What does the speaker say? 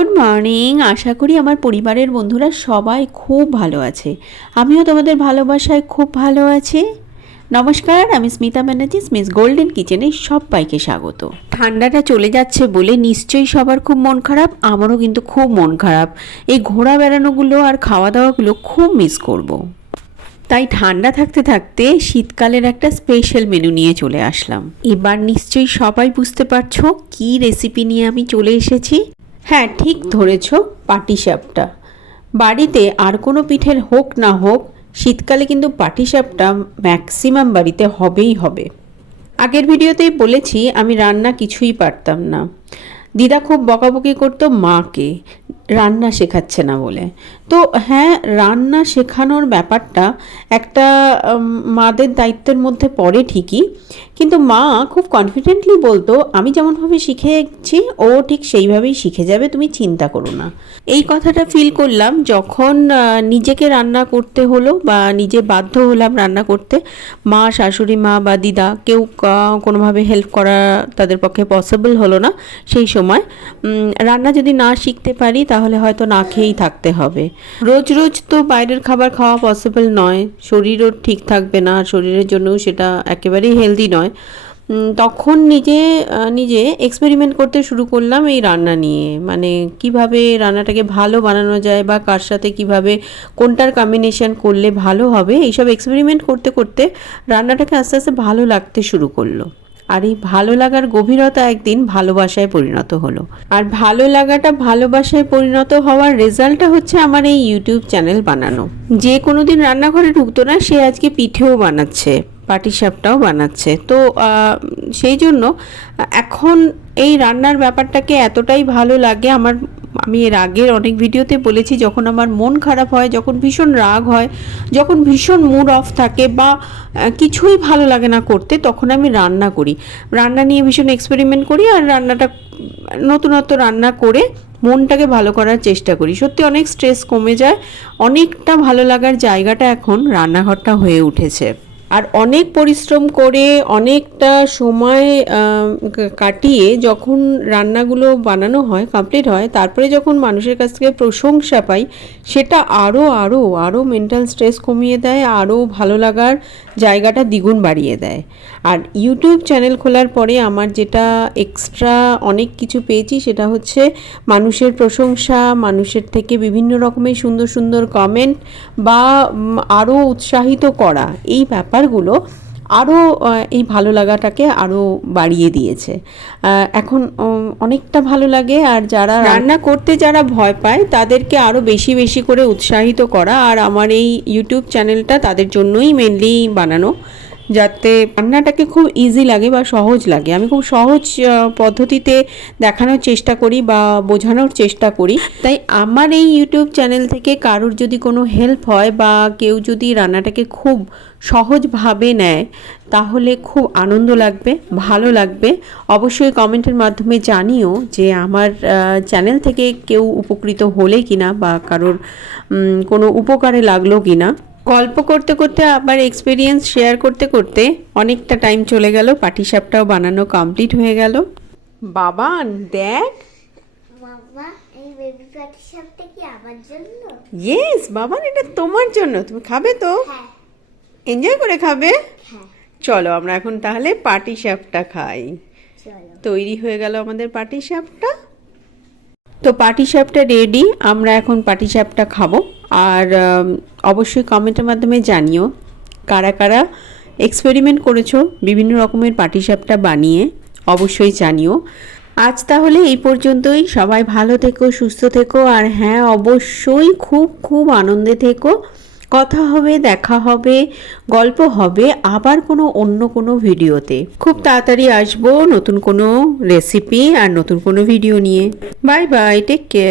Good morning. আশা করি আমার পরিবারের বন্ধুরা সবাই খুব ভালো আছে। আমিও তোমাদের ভালোবাসায় খুব ভালো আছি। নমস্কার, আমি স্মিতা ব্যানার্জি স্মিস গোল্ডেন কিচেনে সবাইকে স্বাগত। ঠান্ডাটা চলে যাচ্ছে বলে নিশ্চয়ই সবার খুব মন খারাপ, আমারও কিন্তু খুব মন খারাপ। এই ঘোরা বেড়ানোগুলো আর খাওয়া দাওয়াগুলো খুব মিস করব। তাই ঠান্ডা থাকতে থাকতে শীতকালের একটা স্পেশাল মেনু নিয়ে চলে আসলাম। এবার নিশ্চয়ই সবাই বুঝতে পারছ কি রেসিপি নিয়ে আমি চলে এসেছি। হ্যাঁ ঠিক ধরেছ পাটিসাপটা। বাড়িতে আর কোনো পিঠের হোক না হোক, শীতকালে কিন্তু পাটিসাপটা ম্যাক্সিমাম বাড়িতে হবেই হবে। আগের ভিডিওতেই বলেছি, আমি রান্না কিছুই পারতাম না। দিদা খুব বকাবকি করতো মাকে। রান্না শেখাচ্ছে না বলে। তো হ্যাঁ রান্না শেখানোর ব্যাপারটা একটা মাদের দায়িত্বের মধ্যে পড়ে ঠিকই, কিন্তু মা খুব কনফিডেন্টলি বলতো, আমি যেমনভাবে শিখেছি, ও ঠিক সেইভাবেই শিখে যাবে, তুমি চিন্তা করো না। এই কথাটা ফিল করলাম যখন নিজেকে রান্না করতে হলো বা নিজে বাধ্য হলাম রান্না করতে। মা, শাশুড়ি মা বা দিদা কেউ কোনোভাবে হেল্প করা তাদের পক্ষে পসিবল হলো না। সেই সময় রান্না যদি না শিখতে পারি তাহলে হয়তো না খেয়েই থাকতে হবে। রোজ রোজ তো বাইরের খাবার খাওয়া পসিবল নয়। শরীরও ঠিক থাকবে না, আর শরীরের জন্যও সেটা একেবারেই হেলদি নয়। তখন নিজে নিজে এক্সপেরিমেন্ট করতে শুরু করলাম এই রান্না নিয়ে। মানে কীভাবে রান্নাটাকে ভালো বানানো যায় বা কার সাথে কীভাবে, কোনটার কম্বিনেশন করলে ভালো হবে, এইসব এক্সপেরিমেন্ট করতে করতে রান্নাটাকে আস্তে আস্তে ভালো লাগতে শুরু করল। আর এই ভালো লাগার গভীরতা একদিন ভালোবাসায় পরিণত হলো। আর ভালো লাগাটা ভালোবাসায় পরিণত হওয়ার রেজাল্টটা হচ্ছে আমার এই ইউটিউব চ্যানেল বানানো। যে কোনো দিন রান্নাঘরে ঢুকতো না, সে আজকে পিঠেও বানাচ্ছে পাটিসাপটাও বানাচ্ছে। তো সেই জন্য এখন এই রান্নার ব্যাপারটাকে এতটাই ভালো লাগে, আমার আমি এর আগের অনেক ভিডিওতে বলেছি, যখন আমার মন খারাপ হয়, যখন ভীষণ রাগ হয়, যখন ভীষণ মুড অফ থাকে বা কিছুই ভালো লাগে না করতে, তখন আমি রান্না করি। রান্না নিয়ে ভীষণ এক্সপেরিমেন্ট করি আর রান্নাটা, নতুনত্ব রান্না করে মনটাকে ভালো করার চেষ্টা করি। সত্যি অনেক স্ট্রেস কমে যায়, অনেকটা ভালো লাগার জায়গাটা এখন রান্নাঘরটা হয়ে উঠেছে। আর অনেক পরিশ্রম করে অনেকটা সময় কাটিয়ে যখন রান্নাগুলো বানানো হয় কমপ্লিট হয়, তারপরে যখন মানুষের কাছ থেকে প্রশংসা পাই, সেটা আরও আরও আরও মেন্টাল স্ট্রেস কমিয়ে দেয় আরও ভালো লাগার জায়গাটা দ্বিগুণ বাড়িয়ে দেয়। আর ইউটিউব চ্যানেল খোলার পরে আমার যেটা এক্সট্রা অনেক কিছু পেয়েছি সেটা হচ্ছে মানুষের প্রশংসা, মানুষের থেকে বিভিন্ন রকমের সুন্দর সুন্দর কমেন্ট বা আরও উৎসাহিত করা। এই ব্যাপারগুলো আরও এই ভালো লাগাটাকে আরও বাড়িয়ে দিয়েছে। এখন অনেকটা ভালো লাগে আর যারা রান্না করতে যারা ভয় পায়, তাদেরকে আরও বেশি বেশি করে উৎসাহিত করা। আর আমার এই ইউটিউব চ্যানেলটা তাদের জন্যই মেনলি বানানো। যাতে রান্নাটাকে খুব ইজি লাগে বা সহজ লাগে। আমি খুব সহজ পদ্ধতিতে দেখানোর চেষ্টা করি বা বোঝানোর চেষ্টা করি। তাই আমার এই ইউটিউব চ্যানেল থেকে কারোর যদি কোনো হেল্প হয় বা কেউ যদি রান্নাটাকে খুব সহজভাবে নেয়, তাহলে খুব আনন্দ লাগবে, ভালো লাগবে। অবশ্যই কমেন্টের মাধ্যমে জানিও যে আমার চ্যানেল থেকে কেউ উপকৃত হলে কিনা বা কারোর কোনো উপকারে লাগল কিনা। গল্প করতে করতে আবার এক্সপিরিয়েন্স শেয়ার করতে করতে অনেকটা টাইম চলে গেল। পাটিসাপটাও বানানো কমপ্লিট হয়ে গেল। বাবান দেখ। ইয়েস বাবান এটা তোমার জন্য। তুমি খাবে তো? হ্যাঁ। এনজয় করে খাবে? হ্যাঁ। চলো আমরা এখন তাহলে পাটি সাপটা খাই তৈরি হয়ে গেল আমাদের পাটি সাপটা তো পাটি সাপটা রেডি আমরা এখন পাটি সাপটা খাব। আর অবশ্যই কমেন্টের মাধ্যমে জানিও কারা কারা এক্সপেরিমেন্ট করেছ, বিভিন্ন রকমের পাটি সাপটা বানিয়ে, অবশ্যই জানিও। আজ তাহলে এই পর্যন্তই, সবাই ভালো থেকো, সুস্থ থেকো, আর হ্যাঁ অবশ্যই খুব খুব আনন্দে থেকো। কথা হবে, দেখা হবে, গল্প হবে, আবার কোনো অন্য কোনো ভিডিওতে। খুব তাড়াতাড়ি আসব নতুন কোনো রেসিপি আর নতুন কোনো ভিডিও নিয়ে। Bye bye take care